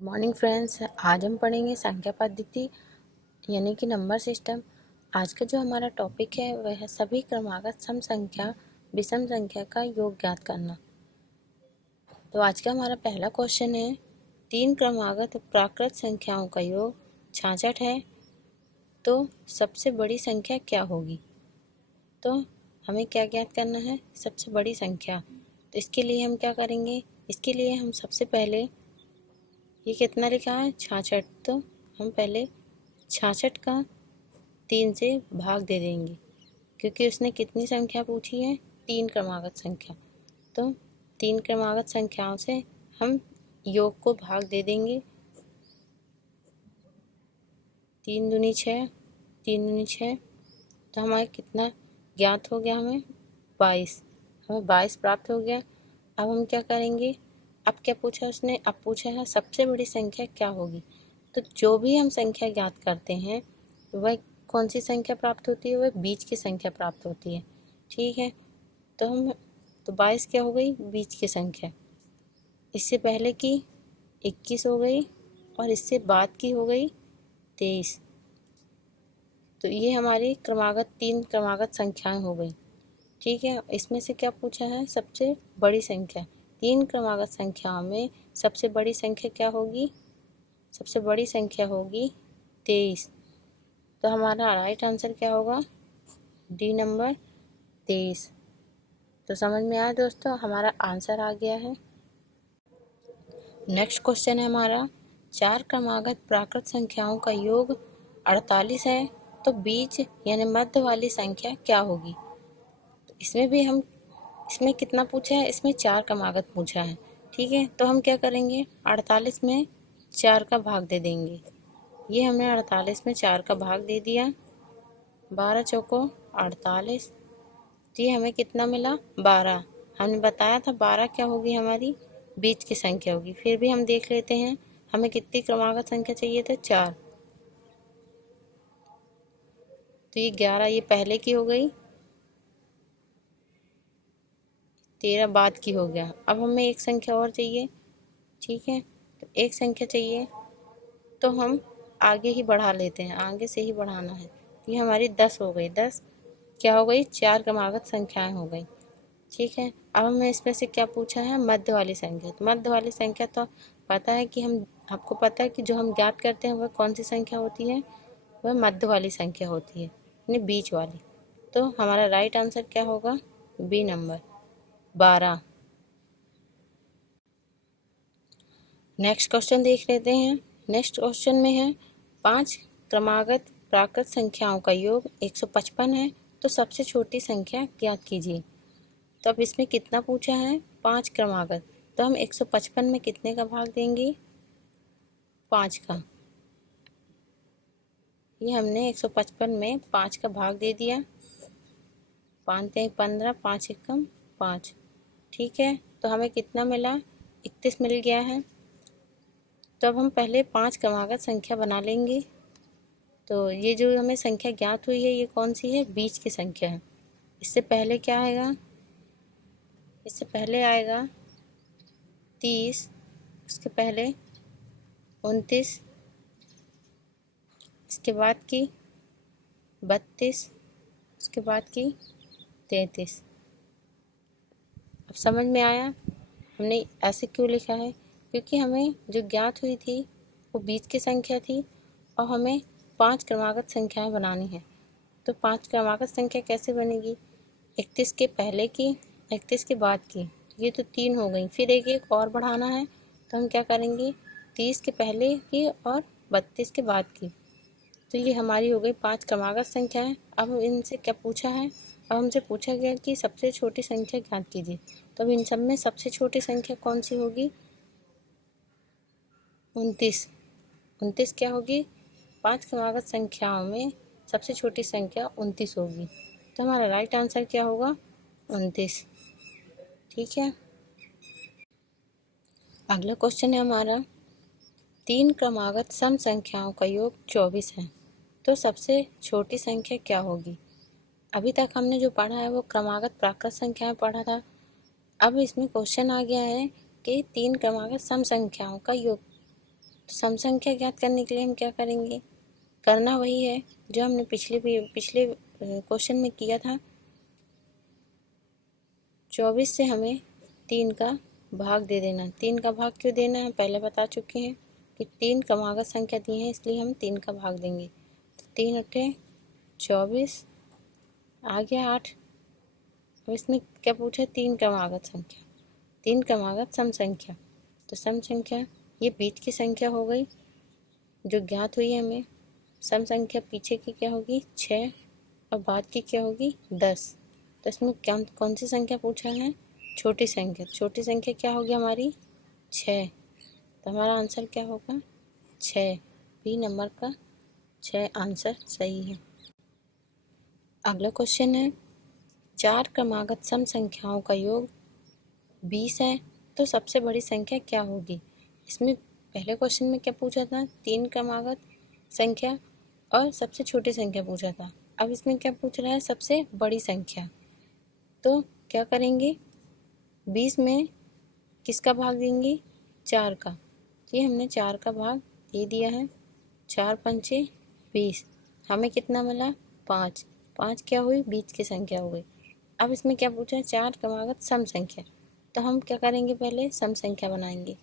Morning friends, आज हम पढ़ेंगे संख्या पद्धति यानी कि नंबर सिस्टम। आज का जो हमारा टॉपिक है वह है सभी क्रमागत सम संख्या विषम संख्या का योग ज्ञात करना। तो आज का हमारा पहला क्वेश्चन है, तीन क्रमागत प्राकृत संख्याओं का योग 66 है, तो सबसे बड़ी संख्या क्या होगी। तो हमें क्या ज्ञात करना है, सबसे बड़ी संख्या। तो इसके लिए हम क्या करेंगे, इसके लिए हम सबसे पहले ये कितना लिखा है 66, तो हम पहले 66 का 3 से भाग दे देंगे, क्योंकि उसने कितनी संख्या पूछी है, तीन क्रमागत संख्या। तो तीन क्रमागत संख्याओं से हम योग को भाग दे देंगे। 3 दूनी 6, 3 दूनी 6, तो हमारे कितना ज्ञात हो गया, हमें 22, हमें 22 प्राप्त हो गया। अब हम क्या करेंगे, अब क्या पूछा उसने, अब पूछा है सबसे बड़ी संख्या क्या होगी। तो जो भी हम संख्या ज्ञात करते हैं वह कौन सी संख्या प्राप्त होती है, वह बीच की संख्या प्राप्त होती है। ठीक है, तो 22 क्या हो गई, बीच की संख्या। इससे पहले की 21 हो गई और इससे बाद की हो गई 23। तो ये हमारी तीन क्रमागत संख्याएं हो गई। ठीक है, इसमें से क्या पूछा है, सबसे बड़ी संख्या। तीन क्रमागत संख्याओं में सबसे बड़ी संख्या क्या होगी, सबसे बड़ी संख्या होगी 23। तो हमारा राइट आंसर क्या होगा, डी नंबर 23। तो समझ में आया दोस्तों, हमारा आंसर आ गया है। नेक्स्ट क्वेश्चन है हमारा, चार क्रमागत प्राकृत संख्याओं का योग 48 है, तो बीच यानी मध्य वाली संख्या क्या होगी। तो इसमें कितना पूछा है, इसमें चार क्रमागत पूछा है। ठीक है, तो हम क्या करेंगे, 48 में 4 का भाग दे देंगे। ये हमने 48 में 4 का भाग दे दिया, 12 चौको 48। तो ये हमें कितना मिला, 12। हमने बताया था 12 क्या होगी, हमारी बीच की संख्या होगी। फिर भी हम देख लेते हैं हमें कितनी क्रमागत संख्या चाहिए था, 4। तो ये 11 ये पहले की हो गई, 13 बाद की हो गया। अब हमें एक संख्या और चाहिए। ठीक है, तो एक संख्या चाहिए, तो हम आगे ही बढ़ा लेते हैं, आगे से ही बढ़ाना है। ये हमारी 10 हो गई, 10 क्या हो गई, चार क्रमागत संख्याएं हो गई। ठीक है, अब हमें इसमें से क्या पूछा है, मध्य वाली संख्या। तो मध्य वाली संख्या तो पता है कि आपको पता है कि जो हम ज्ञात करते हैं वह कौन सी संख्या होती है, वह मध्य वाली संख्या होती है, यानी बीच वाली। तो हमारा राइट आंसर क्या होगा, बी नंबर 12। नेक्स्ट क्वेश्चन देख लेते हैं। नेक्स्ट क्वेश्चन में है, पांच क्रमागत प्राकृत संख्याओं का योग 155 है, तो सबसे छोटी संख्या ज्ञात कीजिए। तो अब इसमें कितना पूछा है, पांच क्रमागत। तो हम 155 में कितने का भाग देंगे, 5 का। ये हमने 155 में 5 का भाग दे दिया, 5 तिया 15, 5 एकम 5। ठीक है, तो हमें कितना मिला, 31 मिल गया है। तो अब हम पहले पांच क्रमागत संख्या बना लेंगे। तो ये जो हमें संख्या ज्ञात हुई है, ये कौन सी है, बीच की संख्या है। इससे पहले क्या आएगा, इससे पहले आएगा 30, उसके पहले 29, इसके बाद की 32, उसके बाद की 33। अब समझ में आया हमने ऐसे क्यों लिखा है, क्योंकि हमें जो ज्ञात हुई थी वो बीच की संख्या थी और हमें पांच क्रमागत संख्याएं बनानी है। तो पांच क्रमागत संख्या कैसे बनेगी, 31 के पहले की, 31 के बाद की। ये तो 3 हो गई, फिर एक और बढ़ाना है। तो हम क्या करेंगे, 30 के पहले की और 32 के बाद की। तो ये हमारी हो गई पांच क्रमागत संख्याएं। अब इनसे क्या पूछा है, अब हमसे पूछा गया कि सबसे छोटी संख्या ज्ञात कीजिए। तो अब इन सब में सबसे छोटी संख्या कौन सी होगी, 29। 29 क्या होगी, पांच क्रमागत संख्याओं में सबसे छोटी संख्या 29 होगी। तो हमारा राइट आंसर क्या होगा, 29। ठीक है, अगला क्वेश्चन है हमारा, तीन क्रमागत सम संख्याओं का योग 24 है, तो सबसे छोटी संख्या क्या होगी। अभी तक हमने जो पढ़ा है वो क्रमागत प्राकृत संख्याएं पढ़ा था। अब इसमें क्वेश्चन आ गया है कि तीन क्रमागत सम संख्याओं का योग तो सम संख्या ज्ञात करने के लिए हम क्या करेंगे, करना वही है जो हमने पिछले क्वेश्चन में किया था। 24 से हमें 3 का भाग दे देना। 3 का भाग क्यों देना है पहले बता चुके हैं कि 3 क्रमागत संख्या दी है, इसलिए हम 3 का भाग देंगे। तो 3 अट्ठे 24, आ गया 8। अब इसमें क्या पूछा, 3 क्रमागत संख्या, 3 क्रमागत सम संख्या। तो सम संख्या ये बीच की संख्या हो गई जो ज्ञात हुई है हमें। सम संख्या पीछे की क्या होगी 6 और बाद की क्या होगी 10। तो इसमें क्या कौन सी संख्या पूछा है, छोटी संख्या। छोटी संख्या क्या होगी हमारी 6। तो हमारा आंसर क्या होगा 6, बी नंबर का 6 आंसर सही है। अगला क्वेश्चन है 4 क्रमागत सम संख्याओं का योग 20 है तो सबसे बड़ी संख्या क्या होगी। इसमें पहले क्वेश्चन में क्या पूछा था, 3 क्रमागत संख्या और सबसे छोटी संख्या पूछा था। अब इसमें क्या पूछ रहा है, सबसे बड़ी संख्या। तो क्या करेंगे, 20 में किसका भाग देंगे 4 का। ये हमने 4 का भाग दे दिया है। 4 पंचे 20, हमें कितना मिला 5। 5 क्या हुई बीच की संख्या हो गई। अब इसमें क्या पूछा है, 4 क्रमागत सम संख्या। तो हम क्या करेंगे, पहले सम संख्या बनाएंगे।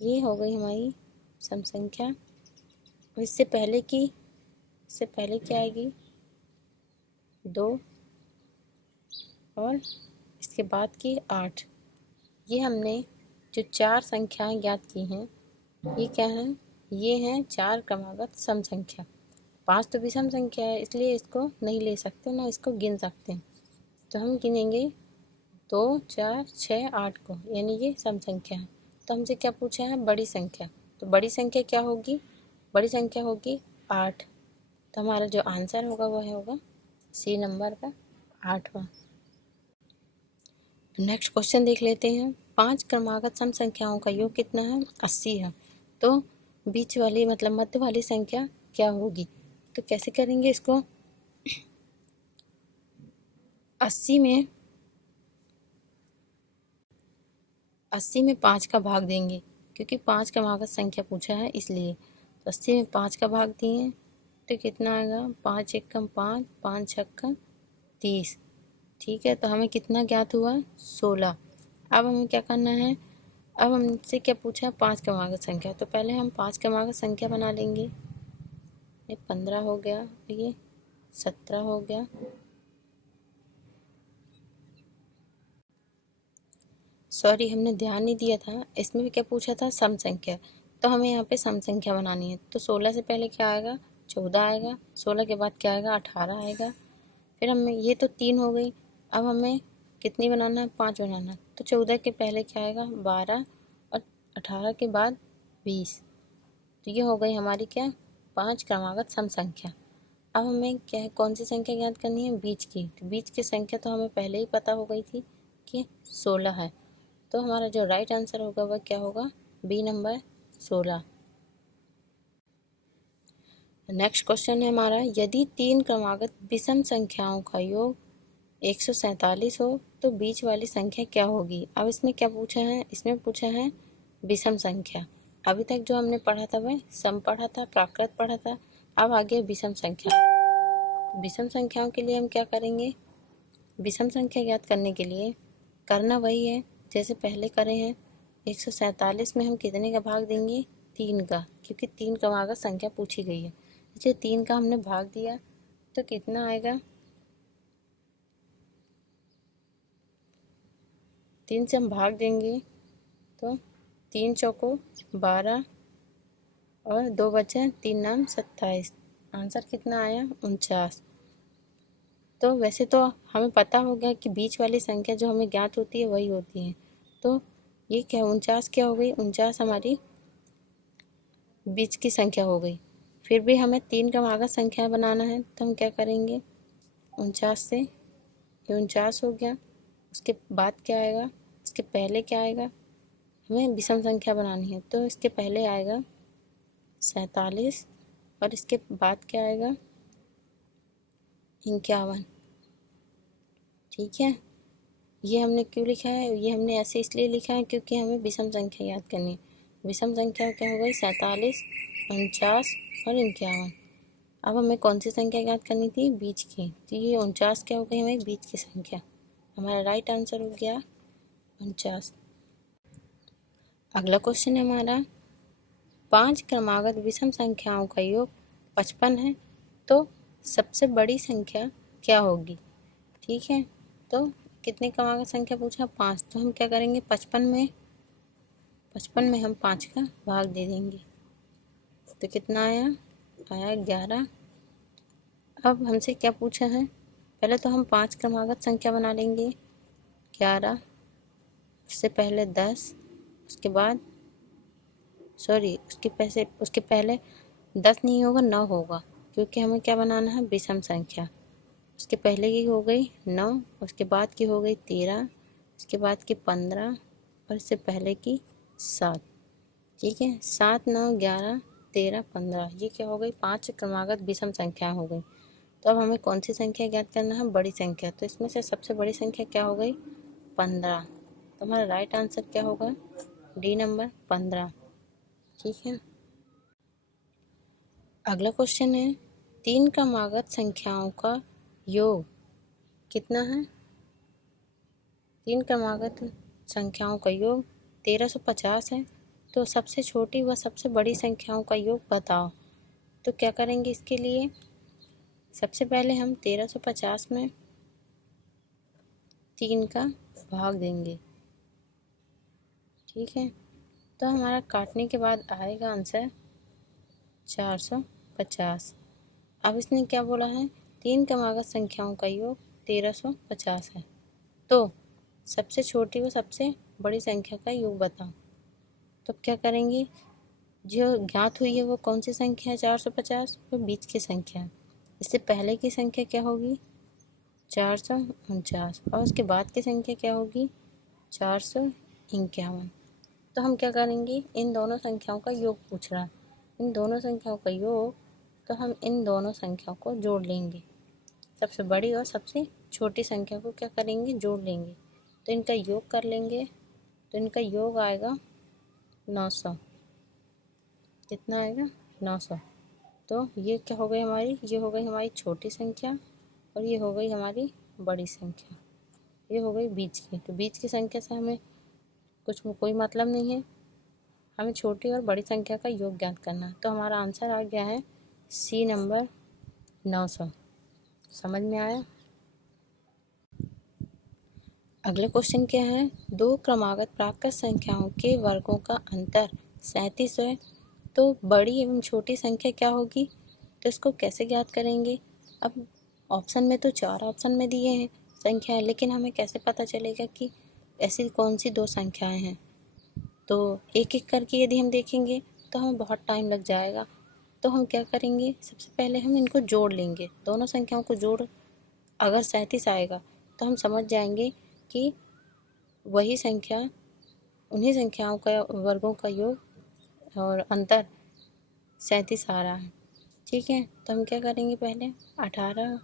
ये हो गई हमारी सम संख्या। और इससे पहले क्या आएगी 2 और इसके बाद की 8। ये हमने जो 4 संख्याएं ज्ञात की हैं ये क्या है, ये हैं 4 क्रमागत सम संख्या। 5 तो विषम संख्या है इसलिए इसको नहीं ले सकते ना इसको गिन सकते हैं। तो हम गिनेंगे 2 4 6 8 को, यानी ये सम संख्या है। तो हमसे क्या पूछा है, बड़ी संख्या। तो बड़ी संख्या क्या होगी, बड़ी संख्या होगी 8। तो हमारा जो आंसर होगा वह होगा सी नंबर का 8वां। नेक्स्ट क्वेश्चन देख लेते हैं। 5 क्रमागत सम संख्याओं का योग कितना है 80 है। तो बीच वाली मतलब मध्य वाली संख्या क्या होगी। तो कैसे करेंगे इसको, 80 में 5 का भाग देंगे क्योंकि 5 क्रमागत संख्या पूछा है इसलिए। तो 80 में 5 का भाग दिए तो कितना आएगा, 5 एकम 5, 5 छक्का 30। ठीक है, तो हमें कितना ज्ञात हुआ 16। अब हमें क्या करना है, अब हमसे क्या पूछा 5 क्रमागत संख्या। तो पहले हम 5 क्रमागत संख्या बना लेंगे। ये 15 हो गया, ये 17 हो गया, सॉरी हमने ध्यान नहीं दिया था। इसमें भी क्या पूछा था सम संख्या। तो हमें यहाँ पे सम संख्या बनानी है। तो 16 से पहले क्या आएगा 14 आएगा, 16 के बाद क्या आएगा 18 आएगा। फिर हमें ये तो 3 हो गई। अब हमें कितनी बनाना है 5 बनाना है। तो 14 के पहले क्या आएगा 12 और 18 के बाद 20। तो ये हो गई हमारी क्या 5 क्रमागत सम संख्या। अब हमें क्या है, कौन सी संख्या ज्ञात करनी है, बीच की। तो बीच की संख्या तो हमें पहले ही पता हो गई थी कि 16 है। तो हमारा जो राइट आंसर होगा वह क्या होगा, बी नंबर 16। नेक्स्ट क्वेश्चन है हमारा, यदि 3 क्रमागत विषम संख्याओं का योग 147 हो तो बीच वाली संख्या क्या होगी। अब इसमें क्या पूछा है, इसमें पूछा है विषम संख्या। अभी तक जो हमने पढ़ा था वह सम पढ़ा था, प्राकृत पढ़ा था। अब आगे विषम संख्या। विषम संख्याओं के लिए हम क्या करेंगे, विषम संख्या ज्ञात करने के लिए करना वही है जैसे पहले करे हैं। 147 में हम कितने का भाग देंगे 3 का, क्योंकि 3 क्रमागत संख्या पूछी गई है। इसलिए 3 का हमने भाग दिया तो कितना आएगा, 3 से हम भाग देंगे तो 3 चौको 12 और 2 बचे 3 नाम 27। आंसर कितना आया 49। तो वैसे तो हमें पता हो गया कि बीच वाली संख्या जो हमें ज्ञात होती है वही होती है। तो ये क्या 49 क्या हो गई, 49 हमारी बीच की संख्या हो गई। फिर भी हमें 3 क्रमागत संख्या बनाना है तो हम क्या करेंगे, 49 से ये 49 हो गया, उसके बाद क्या आएगा, इसके पहले क्या आएगा, हमें विषम संख्या बनानी है। तो इसके पहले आएगा 47 और इसके बाद क्या आएगा 51। ठीक है, ये हमने क्यों लिखा है, ये हमने ऐसे इसलिए लिखा है क्योंकि हमें विषम संख्या याद करनी है। विषम संख्या क्या हो गई 47, 49 और 51। अब हमें कौन सी संख्या ज्ञात करनी थी, बीच की, तो ये 49 क्या हो गई हमारी बीच की संख्या। हमारा राइट आंसर हो गया 49। अगला क्वेश्चन है हमारा 5 क्रमागत विषम संख्याओं का योग 55 है, तो सबसे बड़ी संख्या क्या होगी। ठीक है, तो कितने क्रमागत संख्या पूछा, 5, तो हम क्या करेंगे 55 में हम 5 का भाग दे देंगे, तो कितना आया 11। अब हमसे क्या पूछा है, पहले तो हम 5 क्रमागत संख्या बना लेंगे, 11, उससे पहले 10, उसके बाद उसके पहले 10 नहीं होगा 9 होगा, क्योंकि हमें क्या बनाना है विषम संख्या। उसके पहले की हो गई 9, उसके बाद की हो गई 13, उसके बाद की 15 और इससे पहले की 7। ठीक है, 7, 9, 11, 13, 15, ये क्या हो गई 5 क्रमागत विषम संख्या हो गई। तो अब हमें कौन सी संख्या ज्ञात करना है, बड़ी संख्या। तो इसमें से सबसे बड़ी संख्या क्या हो गई 15। तो हमारा राइट आंसर क्या होगा, डी नंबर 15। ठीक है, अगला क्वेश्चन है 3 क्रमागत संख्याओं का योग कितना है। 3 क्रमागत संख्याओं का योग 1350 है, तो सबसे छोटी व सबसे बड़ी संख्याओं का योग बताओ। तो क्या करेंगे इसके लिए, सबसे पहले हम 1350 में 3 का भाग देंगे। ठीक है, तो हमारा काटने के बाद आएगा आंसर 450। अब इसने क्या बोला है, 3 क्रमागत संख्याओं का योग 1350 है, तो सबसे छोटी व सबसे बड़ी संख्या का योग बताओ। तो क्या करेंगे, जो ज्ञात हुई है वो कौन सी संख्या है 450, वो बीच की संख्या है। इससे पहले की संख्या क्या होगी 449 और उसके बाद की संख्या क्या होगी 451। तो हम क्या करेंगे, इन दोनों संख्याओं का योग पूछ रहा है, इन दोनों संख्याओं का योग, तो हम इन दोनों संख्याओं को जोड़ लेंगे, सबसे बड़ी और सबसे छोटी संख्या को क्या करेंगे जोड़ लेंगे, तो इनका योग कर लेंगे, तो इनका योग आएगा 900। कितना आएगा 900। तो ये क्या हो गई हमारी, ये हो गई हमारी छोटी संख्या और ये हो गई हमारी बड़ी संख्या, ये हो गई बीच की। तो बीच की संख्या से हमें कोई मतलब नहीं है, हमें छोटी और बड़ी संख्या का योग ज्ञात करना है। तो हमारा आंसर आ गया है सी नंबर 900। समझ में आया। अगले क्वेश्चन क्या है, 2 क्रमागत प्राकृत संख्याओं के वर्गों का अंतर 37 है, तो बड़ी एवं छोटी संख्या क्या होगी। तो इसको कैसे ज्ञात करेंगे। अब ऑप्शन में तो 4 ऑप्शन में दिए हैं संख्याएं, लेकिन हमें कैसे पता चलेगा कि ऐसी कौन सी 2 संख्याएं हैं। तो एक एक करके यदि हम देखेंगे तो हमें बहुत टाइम लग जाएगा। तो हम क्या करेंगे, सबसे पहले हम इनको जोड़ लेंगे, दोनों संख्याओं को जोड़, अगर 37 आएगा तो हम समझ जाएंगे कि वही संख्या, उन्हीं संख्याओं का वर्गों का योग और अंतर 37 आ रहा है। ठीक है, तो हम क्या करेंगे, पहले 18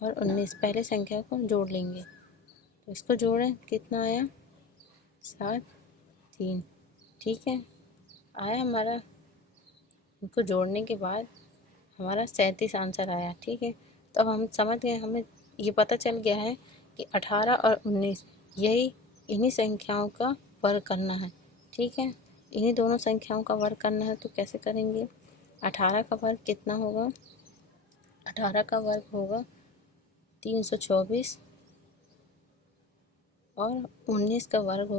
और 19 पहले संख्या को जोड़ लेंगे। तो इसको जोड़ें, कितना आया 7, 3। ठीक है, आया हमारा, इनको जोड़ने के बाद हमारा 37 आंसर आया। ठीक है, तो अब हम समझ गए, हमें ये पता चल गया है कि 18 और 19 यही इन्हीं संख्याओं का वर्ग करना है। ठीक है, इन्हीं दोनों संख्याओं का वर्ग करना है। तो कैसे करेंगे, 18 का वर्ग कितना होगा, 18 का वर्ग होगा 324 और 19 का वर्ग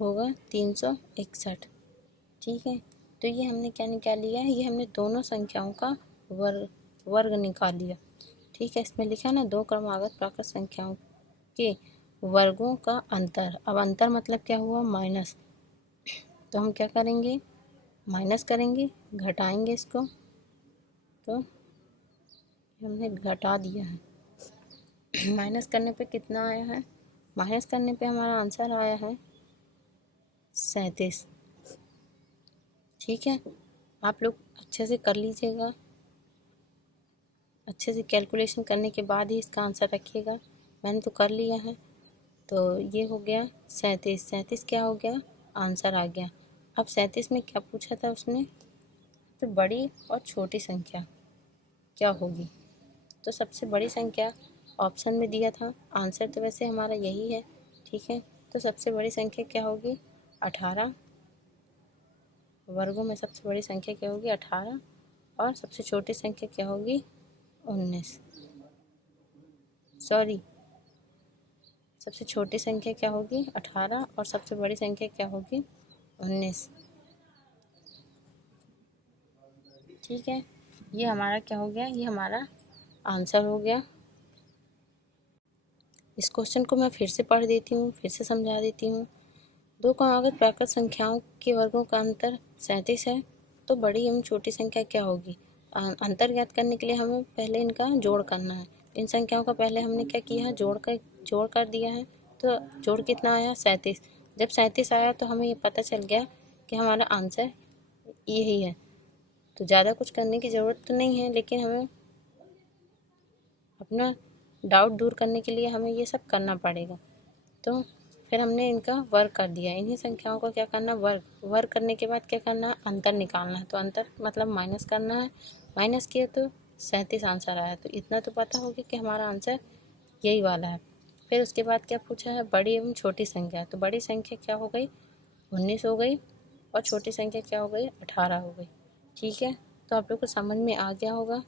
होगा 361। ठीक है, तो ये हमने क्या निकाल लिया है, ये हमने दोनों संख्याओं का वर्ग निकाल लिया। ठीक है, इसमें लिखा ना 2 क्रमागत प्राकृत संख्याओं के वर्गों का अंतर। अब अंतर मतलब क्या हुआ, माइनस। तो हम क्या करेंगे, माइनस करेंगे, घटाएंगे इसको, तो हमने घटा दिया है। माइनस करने पे कितना आया है, माइनस करने पे हमारा आंसर आया है 37। ठीक है, आप लोग अच्छे से कर लीजिएगा, अच्छे से कैलकुलेशन करने के बाद ही इसका आंसर रखिएगा। मैंने तो कर लिया है, तो ये हो गया 37। 37 क्या हो गया, आंसर आ गया। अब 37 में क्या पूछा था उसने, तो बड़ी और छोटी संख्या क्या होगी। तो सबसे बड़ी संख्या ऑप्शन में दिया था, आंसर तो वैसे हमारा यही है, ठीक है। तो सबसे बड़ी संख्या क्या होगी, 18। वर्गों में सबसे बड़ी संख्या क्या होगी, 18। और सबसे छोटी संख्या क्या होगी, 19। सॉरी, सबसे छोटी संख्या क्या होगी, 18। और सबसे बड़ी संख्या क्या होगी, 19। ठीक है, ये हमारा क्या हो गया, ये हमारा आंसर हो गया। इस क्वेश्चन को मैं फिर से पढ़ देती हूँ, फिर से समझा देती हूँ। दो क्रमागत प्राकृत संख्याओं के वर्गों का अंतर 37 है, तो बड़ी एवं छोटी संख्या क्या होगी। अंतर ज्ञात करने के लिए हमें पहले इनका जोड़ करना है। इन संख्याओं का पहले हमने क्या किया है, जोड़ कर दिया है। तो जोड़ कितना आया, 37। जब 37 आया तो हमें ये पता चल गया कि हमारा आंसर यही है। तो ज़्यादा कुछ करने की ज़रूरत तो नहीं है, लेकिन हमें अपना डाउट दूर करने के लिए हमें ये सब करना पड़ेगा। तो फिर हमने इनका वर्ग कर दिया। इन्हीं संख्याओं को क्या करना, वर्ग करने के बाद क्या करना, अंतर निकालना है। तो अंतर मतलब माइनस करना है। माइनस किया तो 37 आंसर आया। तो इतना तो पता होगा कि हमारा आंसर यही वाला है। फिर उसके बाद क्या पूछा है, बड़ी एवं छोटी संख्या। तो बड़ी संख्या क्या हो गई, 19 हो गई। और छोटी संख्या क्या हो गई, 18 हो गई। ठीक है, तो आप लोग को समझ में आ गया होगा।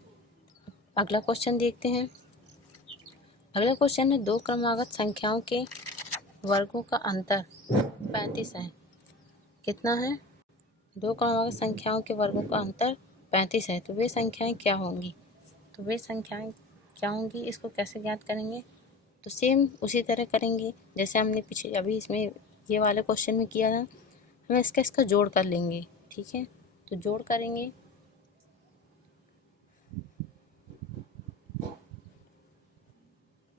अगला क्वेश्चन देखते हैं। अगला क्वेश्चन है, दो क्रमागत संख्याओं के वर्गों का अंतर 35 है। कितना है, दो क्रमागत संख्याओं के वर्गों का अंतर 35 है। तो वे संख्याएं क्या होंगी, तो वे संख्याएं क्या होंगी, इसको कैसे ज्ञात करेंगे। तो सेम उसी तरह करेंगे जैसे हमने पीछे अभी इसमें ये वाले क्वेश्चन में किया था। हम इसका जोड़ कर लेंगे, ठीक है। तो जोड़ करेंगे,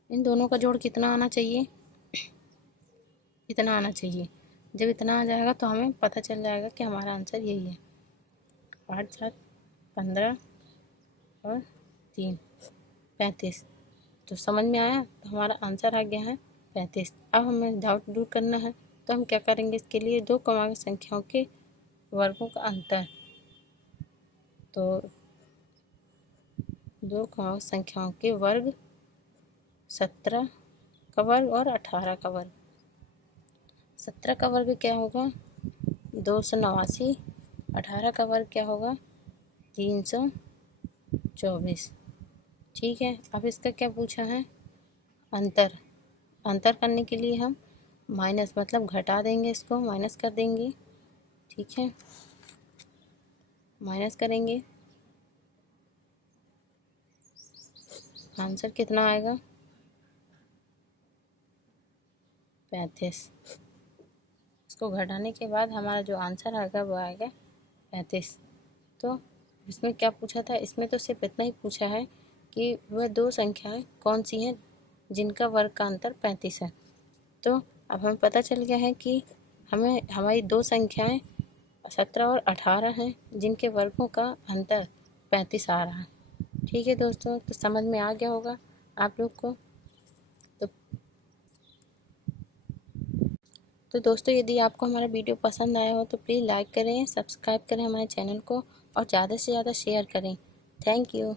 इन दोनों का जोड़ कितना आना चाहिए, इतना आना चाहिए। जब इतना आ जाएगा तो हमें पता चल जाएगा कि हमारा आंसर यही है। 8 7 15 और 3 35। तो समझ में आया, तो हमारा आंसर आ गया है 35। अब हमें डाउट दूर करना है, तो हम क्या करेंगे, इसके लिए दो क्रमागत संख्याओं के वर्गों का अंतर। तो दो क्रमागत संख्याओं के वर्ग, 17 का वर्ग और 18 का वर्ग। 17 का वर्ग क्या होगा, 289। 18 का वर्ग क्या होगा, 324। ठीक है, अब इसका क्या पूछा है, अंतर। अंतर करने के लिए हम माइनस मतलब घटा देंगे, इसको माइनस कर देंगे। ठीक है, माइनस करेंगे, आंसर कितना आएगा, 35। इसको घटाने के बाद हमारा जो आंसर आएगा वो आएगा 35। तो इसमें क्या पूछा था, इसमें तो सिर्फ इतना ही पूछा है कि वह दो संख्याएं कौन सी हैं जिनका वर्ग का अंतर 35 है। तो अब हमें पता चल गया है कि हमें हमारी दो संख्याएं 17 और 18 हैं जिनके वर्गों का अंतर 35 आ रहा है। ठीक है दोस्तों, तो समझ में आ गया होगा आप लोग को। तो दोस्तों, यदि आपको हमारा वीडियो पसंद आया हो तो प्लीज़ लाइक करें, सब्सक्राइब करें हमारे चैनल को और ज़्यादा से ज़्यादा शेयर करें। Thank you.